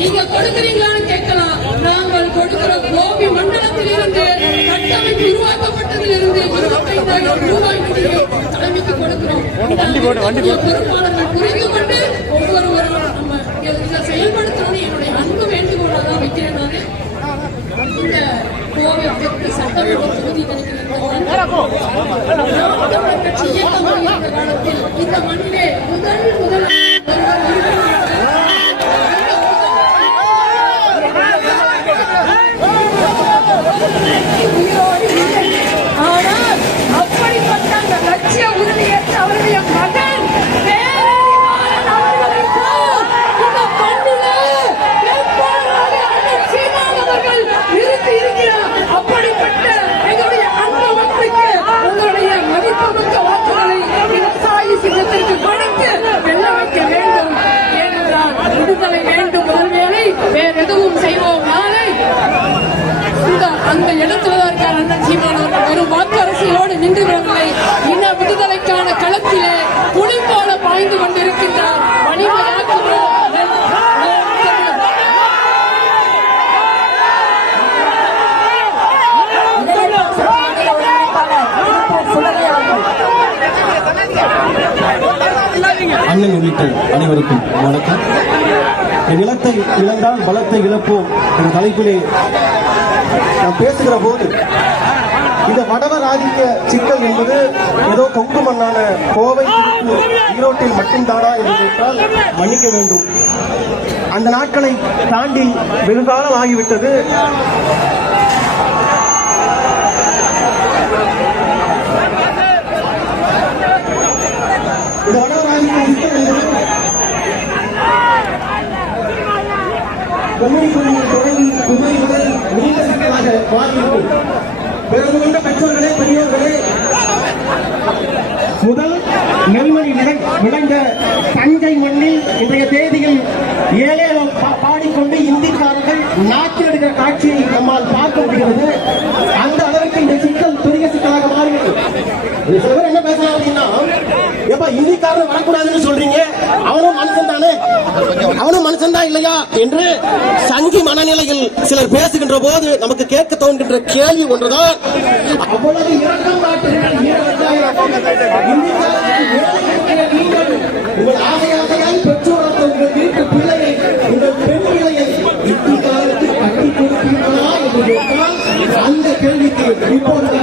நீங்க கொடுக்குறீங்களான்னு கேட்கலாம். நாங்கள் கொடுக்கிற கோபி மண்டலத்தில் இருந்து கட்டமைப்பு உருவாக்கப்பட்டதிலிருந்து இருபத்தைந்தாயிரம் ரூபாய் நிதியை தலைமைக்கு கொடுக்கிறோம். பொறுப்பாளர்கள் புரிந்து கொண்டு ஒவ்வொருவரும் நம்ம இதை செயல்படுத்தணும்னு என்னுடைய அன்பு வேண்டுகோளாக தான் வைக்கிறேன் நானு. இந்த கோவை சட்டமன்ற இருந்த காலத்தில் இந்த மண்ணிலே முதல் எதுவும் செய்வோம் நாளை இந்த அந்த இடத்துல தான் இருக்கார் அண்ணன் சீமான் அவர்கள். வெறும் வாக்கு அரசியலோடு நின்று விடவில்லை. இன விடுதலைக்கான களத்திலே புலி போல பாய்ந்து கொண்டிருக்கின்றார். அண்ணன் உள்ளிட்ட அனைவருக்கும் வணக்கம். நிலத்தை இழந்தால் பலத்தை இழப்போம் என்ற தலைப்பிலே நாம் பேசுகிற போது இந்த வடவர் ஆதிக்க சிக்கல் என்பது ஏதோ கொங்கு மண்ணான கோவை ஈரோட்டில் மட்டும்தானா என்று கேட்டால் மன்னிக்க வேண்டும். அந்த நாட்களை தாண்டி வெகுகாலம் ஆகிவிட்டது இந்த வடவர் ஆதிக்க சிக்கல் என்பது பொம்மை தொடங்கி குமரி நீண்ட சிக்கலாக கொண்ட பெற்றோர்களே பெரியோர்களே முதல் நெல்மணி விளை- விளைந்த தஞ்சை மண்ணில் இன்றைய தேதியில் ஏழேலம் பாடிக்கொண்டு இந்திக்காரர்கள் நாட்டில் எடுக்கிற காட்சியை நம்மால் பார்க்க முடிகிறது. அந்த அளவுக்கு இந்த சிக்கல் பெரிய சிக்கலாக மாறுகிறது என்ன பேசலாம் அப்படின்னா எப்ப இந்திக்காரன் வரக்கூடாதுன்னு சொல்றீங்க. அவனும் மனுஷன் தானே அவனும் மனுஷன் தான் இல்லையா என்று சங்கி மனநிலையில் சிலர் பேசுகின்ற போது நமக்கு கேட்க தோன்றுகின்ற கேள்வி ஒன்றுதான் அவ்வளவு இரக்கம் உங்கள் ஆசை ஆசையால் பெற்றோரத்தை உங்கள் வீட்டு பிள்ளையை உங்கள் பெண் பிள்ளையை கட்டி என்று கேட்டால் அந்த கேள்விக்கு இப்போது